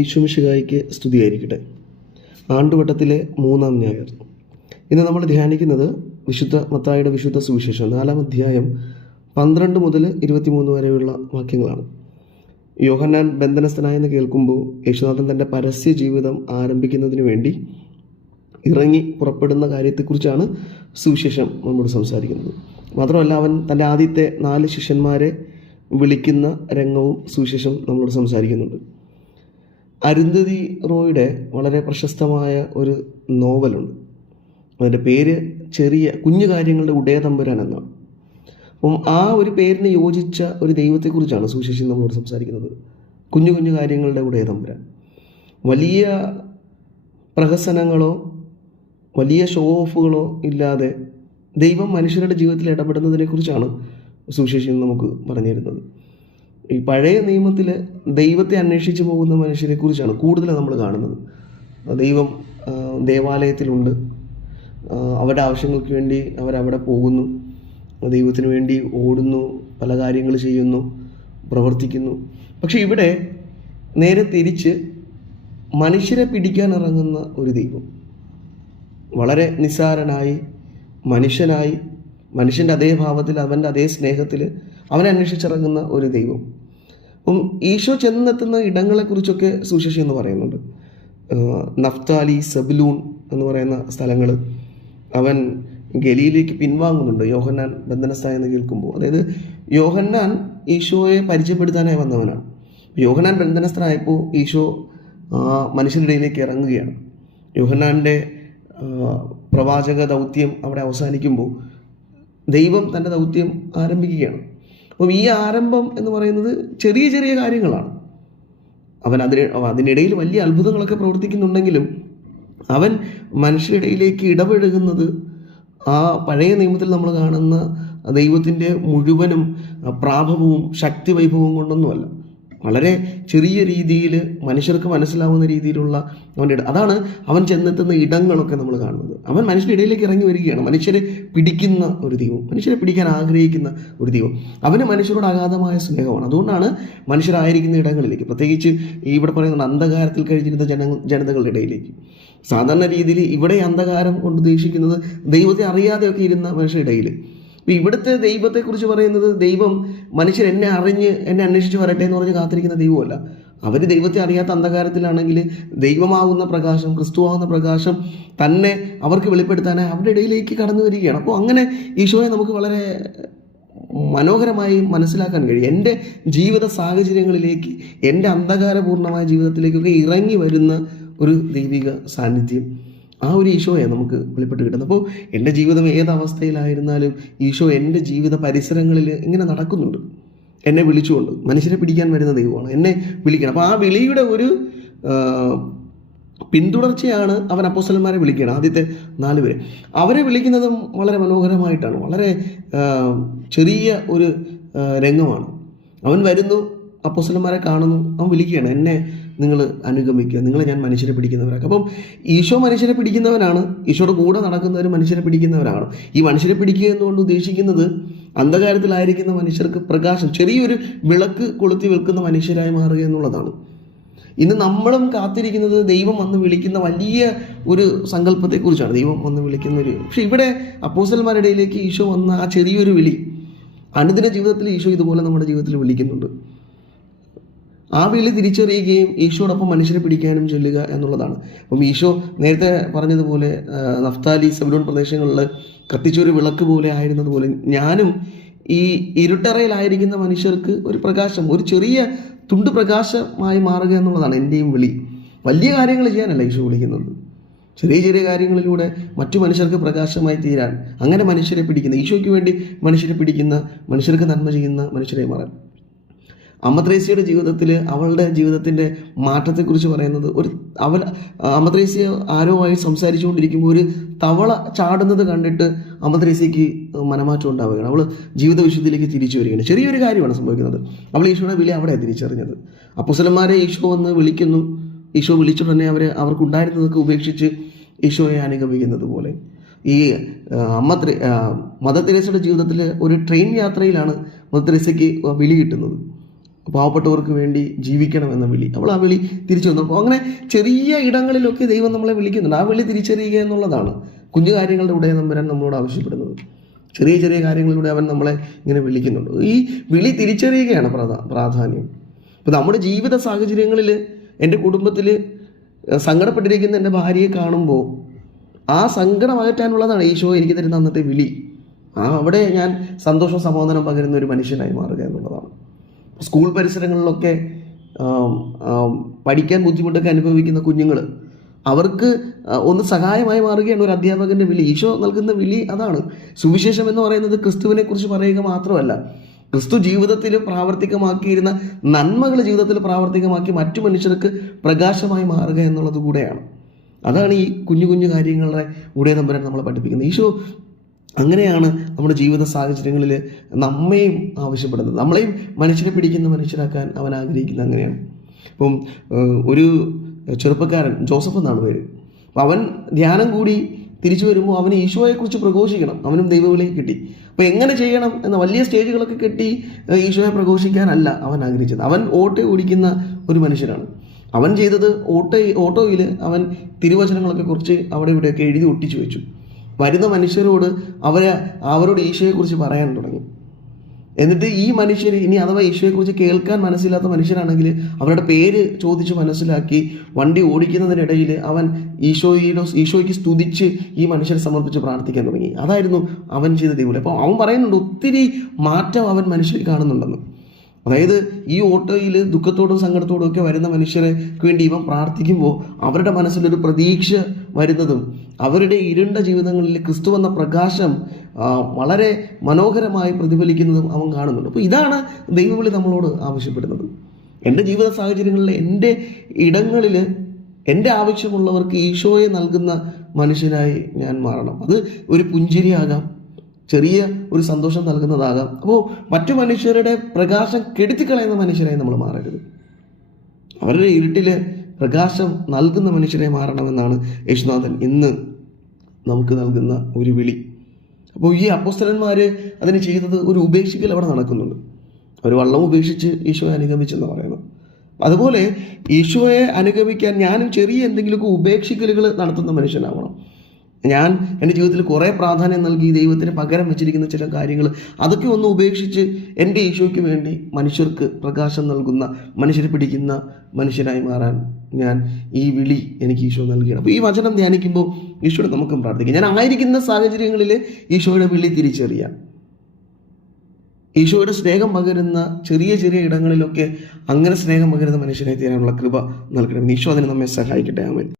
ഈശോമിശിഹായ്ക്ക് സ്തുതിയായിരിക്കട്ടെ. ആണ്ടുവട്ടത്തിലെ 3-ാം ഞായർ. ഇന്ന് നമ്മൾ ധ്യാനിക്കുന്നത് വിശുദ്ധ മത്തായിയുടെ വിശുദ്ധ സുവിശേഷം 4-ാം അധ്യായം 12 മുതൽ 23 വരെയുള്ള വാക്യങ്ങളാണ്. യോഹന്നാൻ ബന്ധനസ്ഥനായെന്ന് കേൾക്കുമ്പോൾ യേശുനാഥൻ തൻ്റെ പരസ്യ ജീവിതം ആരംഭിക്കുന്നതിന് വേണ്ടി ഇറങ്ങി പുറപ്പെടുന്ന കാര്യത്തെക്കുറിച്ചാണ് സുവിശേഷം നമ്മോട് സംസാരിക്കുന്നത്. മാത്രമല്ല, അവൻ തൻ്റെ ആദ്യത്തെ 4 ശിഷ്യന്മാരെ വിളിക്കുന്ന രംഗവും സുവിശേഷം നമ്മളോട് സംസാരിക്കുന്നുണ്ട്. അരുന്ധതി റോയുടെ വളരെ പ്രശസ്തമായ ഒരു നോവലുണ്ട്. അതിൻ്റെ പേര് കുഞ്ഞു കാര്യങ്ങളുടെ ഉടയതമ്പുരാൻ എന്നാണ്. അപ്പം ആ ഒരു പേരിന് യോജിച്ച ഒരു ദൈവത്തെക്കുറിച്ചാണ് സുവിശേഷം നമ്മളോട് സംസാരിക്കുന്നത്. കുഞ്ഞു കുഞ്ഞു കാര്യങ്ങളുടെ ഉടയതമ്പുരാൻ. വലിയ പ്രഹസനങ്ങളോ വലിയ ഷോ ഓഫുകളോ ഇല്ലാതെ ദൈവം മനുഷ്യരുടെ ജീവിതത്തിൽ ഇടപെടുന്നതിനെക്കുറിച്ചാണ് സുവിശേഷം നമുക്ക് പറഞ്ഞു തരുന്നത്. ഈ പഴയ നിയമത്തിൽ ദൈവത്തെ അന്വേഷിച്ച് പോകുന്ന മനുഷ്യരെക്കുറിച്ചാണ് കൂടുതൽ നമ്മൾ കാണുന്നത്. ദൈവം ദേവാലയത്തിലുണ്ട്, അവരുടെ ആവശ്യങ്ങൾക്ക് വേണ്ടി അവരവിടെ പോകുന്നു, ദൈവത്തിന് വേണ്ടി ഓടുന്നു, പല കാര്യങ്ങൾ ചെയ്യുന്നു, പ്രവർത്തിക്കുന്നു. പക്ഷെ ഇവിടെ നേരെ തിരിച്ച് മനുഷ്യരെ പിടിക്കാൻ ഇറങ്ങുന്ന ഒരു ദൈവം, വളരെ നിസ്സാരനായി മനുഷ്യനായി മനുഷ്യൻ്റെ അതേ ഭാവത്തിൽ അവൻ്റെ അതേ സ്നേഹത്തിൽ അവനെ അന്വേഷിച്ചിറങ്ങുന്ന ഒരു ദൈവം. അപ്പം ഈശോ ചെന്നെത്തുന്ന ഇടങ്ങളെക്കുറിച്ചൊക്കെ സുവിശേഷം എന്ന് പറയുന്നുണ്ട്. നഫ്താലി, സെബുലൂൺ എന്ന് പറയുന്ന സ്ഥലങ്ങൾ. അവൻ ഗലീലയിലേക്ക് പിൻവാങ്ങുന്നുണ്ട് യോഹന്നാൻ ബന്ധനസ്ഥനായെന്ന് കേൾക്കുമ്പോൾ. അതായത് യോഹന്നാൻ ഈശോയെ പരിചയപ്പെടുത്താനായി വന്നവനാണ്. യോഹന്നാൻ ബന്ധനസ്ഥനായപ്പോൾ ഈശോ മനുഷ്യരുടെ ഇടയിലേക്ക് ഇറങ്ങുകയാണ്. യോഹന്നാൻ്റെ പ്രവാചക ദൗത്യം അവിടെ അവസാനിക്കുമ്പോൾ ദൈവം തൻ്റെ ദൗത്യം ആരംഭിക്കുകയാണ്. അപ്പം ഈ ആരംഭം എന്ന് പറയുന്നത് ചെറിയ ചെറിയ കാര്യങ്ങളാണ്. അവൻ അതിനിടയിൽ വലിയ അത്ഭുതങ്ങളൊക്കെ പ്രവർത്തിക്കുന്നുണ്ടെങ്കിലും അവൻ മനുഷ്യരിടയിലേക്ക് ഇടപഴകുന്നത് ആ പഴയ നിയമത്തിൽ നമ്മൾ കാണുന്ന ദൈവത്തിൻ്റെ മുഴുവനും പ്രാഭവവും ശക്തി വൈഭവവും കൊണ്ടൊന്നുമല്ല. വളരെ ചെറിയ രീതിയിൽ മനുഷ്യർക്ക് മനസ്സിലാവുന്ന രീതിയിലുള്ള അതാണ് അവൻ ചെന്നെത്തുന്ന ഇടങ്ങളൊക്കെ നമ്മൾ കാണുന്നത്. അവൻ മനുഷ്യരുടെ ഇടയിലേക്ക് ഇറങ്ങി വരികയാണ്. മനുഷ്യരെ പിടിക്കുന്ന ഒരു ദൈവം, മനുഷ്യരെ പിടിക്കാൻ ആഗ്രഹിക്കുന്ന ഒരു ദൈവം. അവന് മനുഷ്യരോട് അഗാധമായ സ്നേഹമാണ്. അതുകൊണ്ടാണ് മനുഷ്യരായിരിക്കുന്ന ഇടങ്ങളിലേക്ക്, പ്രത്യേകിച്ച് ഇവിടെ പറയുന്ന അന്ധകാരത്തിൽ കഴിഞ്ഞിരുന്ന ജനതകളുടെ ഇടയിലേക്ക്. സാധാരണ രീതിയിൽ ഇവിടെ അന്ധകാരം കൊണ്ട് ഉദ്ദേശിക്കുന്നത് ദൈവത്തെ അറിയാതെയൊക്കെ ഇരുന്ന മനുഷ്യരുടെ ഇടയിൽ. ഇപ്പം ഇവിടുത്തെ ദൈവത്തെക്കുറിച്ച് പറയുന്നത് ദൈവം മനുഷ്യർ എന്നെ അന്വേഷിച്ച് വരട്ടെ എന്ന് പറഞ്ഞ് കാത്തിരിക്കുന്ന ദൈവമല്ല. അവർ ദൈവത്തെ അറിയാത്ത അന്ധകാരത്തിലാണെങ്കിൽ ദൈവമാകുന്ന പ്രകാശം, ക്രിസ്തുവാകുന്ന പ്രകാശം തന്നെ അവർക്ക് വെളിപ്പെടുത്താനായി അവരുടെ ഇടയിലേക്ക് കടന്നു വരികയാണ്. അപ്പോൾ അങ്ങനെ ഈശോയെ നമുക്ക് വളരെ മനോഹരമായി മനസ്സിലാക്കാൻ കഴിയും. എൻ്റെ ജീവിത സാഹചര്യങ്ങളിലേക്ക്, എൻ്റെ അന്ധകാരപൂർണമായ ജീവിതത്തിലേക്കൊക്കെ ഇറങ്ങി വരുന്ന ഒരു ദൈവിക സാന്നിധ്യം, ആ ഒരു ഈശോയെ നമുക്ക് വെളിപ്പെട്ട് കിട്ടുന്നത്. അപ്പോൾ എൻ്റെ ജീവിതം ഏതവസ്ഥയിലായിരുന്നാലും ഈശോ എൻ്റെ ജീവിത പരിസരങ്ങളിൽ ഇങ്ങനെ നടക്കുന്നുണ്ട്, എന്നെ വിളിച്ചുകൊണ്ട്. മനുഷ്യരെ പിടിക്കാൻ വരുന്ന ദൈവമാണ്, എന്നെ വിളിക്കണം. അപ്പോൾ ആ വിളിയുടെ ഒരു പിന്തുടർച്ചയാണ് അവൻ അപ്പോസ്തലന്മാരെ വിളിക്കുകയാണ്. ആദ്യത്തെ 4 പേരെ അവരെ വിളിക്കുന്നതും വളരെ മനോഹരമായിട്ടാണ്. വളരെ ചെറിയ ഒരു രംഗമാണ്. അവൻ വരുന്നു, അപ്പോസ്തലന്മാരെ കാണുന്നു, അവൻ വിളിക്കുകയാണ്, എന്നെ നിങ്ങൾ അനുഗമിക്കുക, നിങ്ങളെ ഞാൻ മനുഷ്യരെ പിടിക്കുന്നവരാണ്. അപ്പം ഈശോ മനുഷ്യരെ പിടിക്കുന്നവനാണ്, ഈശോയുടെ കൂടെ നടക്കുന്നവർ മനുഷ്യരെ പിടിക്കുന്നവരാണ്. ഈ മനുഷ്യരെ പിടിക്കുക എന്നുകൊണ്ട് ഉദ്ദേശിക്കുന്നത് അന്ധകാരത്തിലായിരിക്കുന്ന മനുഷ്യർക്ക് പ്രകാശം, ചെറിയൊരു വിളക്ക് കൊളുത്തി വെക്കുന്ന മനുഷ്യരായി മാറുക എന്നുള്ളതാണ്. ഇന്ന് നമ്മളും കാത്തിരിക്കുന്നത് ദൈവം വന്ന് വിളിക്കുന്ന വലിയ ഒരു സങ്കല്പത്തെക്കുറിച്ചാണ്. ദൈവം വന്ന് വിളിക്കുന്ന ഒരു, പക്ഷെ ഇവിടെ അപ്പോസ്തലന്മാരുടെ ഇടയിലേക്ക് ഈശോ വന്ന ആ ചെറിയൊരു വിളി അനുദിന ജീവിതത്തിൽ ഈശോ ഇതുപോലെ നമ്മുടെ ജീവിതത്തിൽ വിളിക്കുന്നുണ്ട്. ആ വിളി തിരിച്ചറിയുകയും ഈശോടൊപ്പം മനുഷ്യരെ പിടിക്കാനും ചൊല്ലുക എന്നുള്ളതാണ്. അപ്പം ഈശോ നേരത്തെ പറഞ്ഞതുപോലെ നഫ്താലി, സെബുലൂൺ പ്രദേശങ്ങളിൽ കത്തിച്ചൊരു വിളക്ക് പോലെ ആയിരുന്നതുപോലെ ഞാനും ഈ ഇരുട്ടറയിലായിരിക്കുന്ന മനുഷ്യർക്ക് ഒരു പ്രകാശം, ഒരു ചെറിയ തുണ്ട് പ്രകാശമായി മാറുക എന്നുള്ളതാണ് എൻ്റെയും വിളി. വലിയ കാര്യങ്ങൾ ചെയ്യാനല്ല ഈശോ വിളിക്കുന്നത്, ചെറിയ ചെറിയ കാര്യങ്ങളിലൂടെ മറ്റു മനുഷ്യർക്ക് പ്രകാശമായി തീരാൻ, അങ്ങനെ മനുഷ്യരെ പിടിക്കുന്ന, ഈശോയ്ക്ക് വേണ്ടി മനുഷ്യരെ പിടിക്കുന്ന, മനുഷ്യർക്ക് നന്മ ചെയ്യുന്ന മനുഷ്യരെ മാറാൻ. അമ്മ ത്രേസ്യയുടെ ജീവിതത്തിൽ അവളുടെ ജീവിതത്തിൻ്റെ മാറ്റത്തെക്കുറിച്ച് പറയുന്നത്, അമ്മ ത്രേസ്യ ആരോമായി സംസാരിച്ചുകൊണ്ടിരിക്കുമ്പോൾ ഒരു തവള ചാടുന്നത് കണ്ടിട്ട് അമ്മ ത്രേസ്യയ്ക്ക് മനമാറ്റം ഉണ്ടാവുകയാണ്. അവൾ ജീവിത വിശുദ്ധിയിലേക്ക് തിരിച്ചു വരികയാണ്. ചെറിയൊരു കാര്യമാണ് സംഭവിക്കുന്നത്. അവൾ ഈശോയുടെ വിളി അവിടെ തിരിച്ചറിഞ്ഞത്. അപ്പോസ്തലന്മാരെ ഈശോ വന്ന് വിളിക്കുന്നു. ഈശോ വിളിച്ചു തന്നെ അവർക്കുണ്ടായിരുന്നതൊക്കെ ഉപേക്ഷിച്ച് ഈശോയെ അനുഗമിക്കുന്നത് പോലെ ഈ മദർ തെരേസയുടെ ജീവിതത്തിൽ ഒരു ട്രെയിൻ യാത്രയിലാണ് മദർ തെരേസയ്ക്ക് വിളി കിട്ടുന്നത്. പാവപ്പെട്ടവർക്ക് വേണ്ടി ജീവിക്കണമെന്ന വിളി, അവൾ ആ വിളി തിരിച്ചു വന്നു. അപ്പോൾ അങ്ങനെ ചെറിയ ഇടങ്ങളിലൊക്കെ ദൈവം നമ്മളെ വിളിക്കുന്നുണ്ട്. ആ വിളി തിരിച്ചറിയുക എന്നുള്ളതാണ് കുഞ്ഞു കാര്യങ്ങളുടെ ഉടയ നമ്പുരാൻ നമ്മളോട് ആവശ്യപ്പെടുന്നത്. ചെറിയ ചെറിയ കാര്യങ്ങളിലൂടെ അവൻ നമ്മളെ ഇങ്ങനെ വിളിക്കുന്നുണ്ട്. ഈ വിളി തിരിച്ചറിയുകയാണ് പ്രാധാന്യം. ഇപ്പോൾ നമ്മുടെ ജീവിത സാഹചര്യങ്ങളിൽ എൻ്റെ കുടുംബത്തിൽ സങ്കടപ്പെട്ടിരിക്കുന്ന എൻ്റെ ഭാര്യയെ കാണുമ്പോൾ ആ സങ്കടം അകറ്റാനുള്ളതാണ് ഈശോ എനിക്ക് തരുന്ന അന്നത്തെ വിളി. അവിടെ ഞാൻ സന്തോഷം സമാധാനം പകരുന്ന ഒരു മനുഷ്യനായി മാറുക എന്നുള്ളതാണ്. സ്കൂൾ പരിസരങ്ങളിലൊക്കെ പഠിക്കാൻ ബുദ്ധിമുട്ടൊക്കെ അനുഭവിക്കുന്ന കുഞ്ഞുങ്ങൾ, അവർക്ക് ഒന്ന് സഹായമായി മാറുകയാണ് ഒരു അധ്യാപകൻ്റെ വിളി. ഈശോ നൽകുന്ന വിളി അതാണ്. സുവിശേഷം എന്ന് പറയുന്നത് ക്രിസ്തുവിനെ കുറിച്ച് പറയുക മാത്രമല്ല, ക്രിസ്തു ജീവിതത്തിൽ പ്രാവർത്തികമാക്കിയിരുന്ന നന്മകൾ ജീവിതത്തിൽ പ്രാവർത്തികമാക്കി മറ്റു മനുഷ്യർക്ക് പ്രകാശമായി മാറുക എന്നുള്ളത് കൂടെയാണ്. അതാണ് ഈ കുഞ്ഞു കുഞ്ഞു കാര്യങ്ങളുടെ ഉടയ നമ്പുരാൻ നമ്മളെ പഠിപ്പിക്കുന്നത്. ഈശോ അങ്ങനെയാണ് നമ്മുടെ ജീവിത സാഹചര്യങ്ങളിൽ നമ്മയും ആവശ്യപ്പെടുന്നത്. നമ്മളെയും മനുഷ്യരെ പിടിക്കുന്ന മനുഷ്യരാക്കാൻ അവൻ ആഗ്രഹിക്കുന്നത് അങ്ങനെയാണ്. ഇപ്പം ഒരു ചെറുപ്പക്കാരൻ ജോസഫ് എന്നാണ് പേര്. അപ്പം അവൻ ധ്യാനം കൂടി തിരിച്ചു വരുമ്പോൾ അവന് ഈശോയെക്കുറിച്ച് പ്രഘോഷിക്കണം. അവനും ദൈവവിളി കിട്ടി. അപ്പോൾ എങ്ങനെ ചെയ്യണം എന്ന വലിയ സ്റ്റേജുകളൊക്കെ കെട്ടി ഈശോയെ പ്രഘോഷിക്കാനല്ല അവൻ ആഗ്രഹിച്ചത്. അവൻ ഓട്ടോ ഓടിക്കുന്ന ഒരു മനുഷ്യനാണ്. അവൻ ചെയ്തത് ഓട്ടോയിൽ അവൻ തിരുവചനങ്ങളൊക്കെ കുറിച്ച് അവിടെ ഇവിടെയൊക്കെ എഴുതി ഒട്ടിച്ചു വെച്ചു. വരുന്ന മനുഷ്യരോട് അവരോട് ഈശോയെക്കുറിച്ച് പറയാൻ തുടങ്ങി. എന്നിട്ട് ഈ മനുഷ്യർ ഇനി അഥവാ ഈശോയെക്കുറിച്ച് കേൾക്കാൻ മനസ്സിലാത്ത മനുഷ്യരാണെങ്കിൽ അവരുടെ പേര് ചോദിച്ച് മനസ്സിലാക്കി വണ്ടി ഓടിക്കുന്നതിനിടയിൽ അവൻ ഈശോയ്ക്ക് സ്തുതിച്ച് ഈ മനുഷ്യരെ സമർപ്പിച്ച് പ്രാർത്ഥിക്കാൻ തുടങ്ങി. അതായിരുന്നു അവൻ ചെയ്ത ദൈവം. അപ്പോൾ അവൻ പറയുന്നുണ്ട് ഒത്തിരി മാറ്റം അവൻ മനുഷ്യർ കാണുന്നുണ്ടെന്ന്. അതായത് ഈ ഓട്ടോയിൽ ദുഃഖത്തോടും സങ്കടത്തോടും ഒക്കെ വരുന്ന മനുഷ്യർക്ക് വേണ്ടി ഇവൻ പ്രാർത്ഥിക്കുമ്പോൾ അവരുടെ മനസ്സിലൊരു പ്രതീക്ഷ വരുന്നതും അവരുടെ ഇരുണ്ട ജീവിതങ്ങളിൽ ക്രിസ്തു എന്ന പ്രകാശം വളരെ മനോഹരമായി പ്രതിഫലിക്കുന്നതും അവൻ കാണുന്നുണ്ട്. അപ്പോൾ ഇതാണ് ദൈവവിളി നമ്മളോട് ആവശ്യപ്പെടുന്നത്. എൻ്റെ ജീവിത സാഹചര്യങ്ങളിൽ എൻ്റെ ഇടങ്ങളിൽ എൻ്റെ ആവശ്യമുള്ളവർക്ക് ഈശോയെ നൽകുന്ന മനുഷ്യനായി ഞാൻ മാറണം. അത് ഒരു പുഞ്ചിരിയാകാം, ചെറിയ ഒരു സന്തോഷം നൽകുന്നതാകാം. അപ്പോൾ മറ്റു മനുഷ്യരുടെ പ്രകാശം കെടുത്തിക്കളയുന്ന മനുഷ്യരായി നമ്മൾ മാറരുത്. അവരുടെ ഇരുട്ടിൽ പ്രകാശം നൽകുന്ന മനുഷ്യരായി മാറണമെന്നാണ് യേശുനാഥൻ ഇന്ന് നമുക്ക് നൽകുന്ന ഒരു വിളി. അപ്പോൾ ഈ അപ്പോസ്തലന്മാർ അതിന് ചെയ്തത് ഒരു ഉപേക്ഷിക്കൽ അവിടെ നടക്കുന്നുണ്ട്. അവർ വള്ളം ഉപേക്ഷിച്ച് ഈശോയെ അനുഗമിച്ചെന്ന് പറയുന്നത്. അതുപോലെ ഈശോയെ അനുഗമിക്കാൻ ഞാനും ചെറിയ എന്തെങ്കിലുമൊക്കെ ഉപേക്ഷിക്കലുകൾ നടത്തുന്ന മനുഷ്യനാവണം. ഞാൻ എൻ്റെ ജീവിതത്തിൽ കുറേ പ്രാധാന്യം നൽകി ദൈവത്തിന് പകരം വെച്ചിരിക്കുന്ന ചില കാര്യങ്ങൾ അതൊക്കെ ഒന്ന് ഉപേക്ഷിച്ച് എൻ്റെ ഈശോയ്ക്ക് വേണ്ടി മനുഷ്യർക്ക് പ്രകാശം നൽകുന്ന, മനുഷ്യരെ പിടിക്കുന്ന മനുഷ്യനായി മാറാൻ ഞാൻ ഈ വിളി എനിക്ക് ഈശോ നൽകിയാണ്. അപ്പോൾ ഈ വചനം ധ്യാനിക്കുമ്പോൾ ഈശോയോട് നമുക്കും പ്രാർത്ഥിക്കാം. ഞാൻ ആയിരിക്കുന്ന സാഹചര്യങ്ങളിൽ ഈശോയുടെ വിളി തിരിച്ചറിയാം. ഈശോയുടെ സ്നേഹം പകരുന്ന ചെറിയ ചെറിയ ഇടങ്ങളിലൊക്കെ അങ്ങനെ സ്നേഹം പകരുന്ന മനുഷ്യനെ തീരാനുള്ള കൃപ നൽകണമെന്ന് ഈശോ അതിന് നമ്മെ സഹായിക്കട്ടെ. ആമേൻ.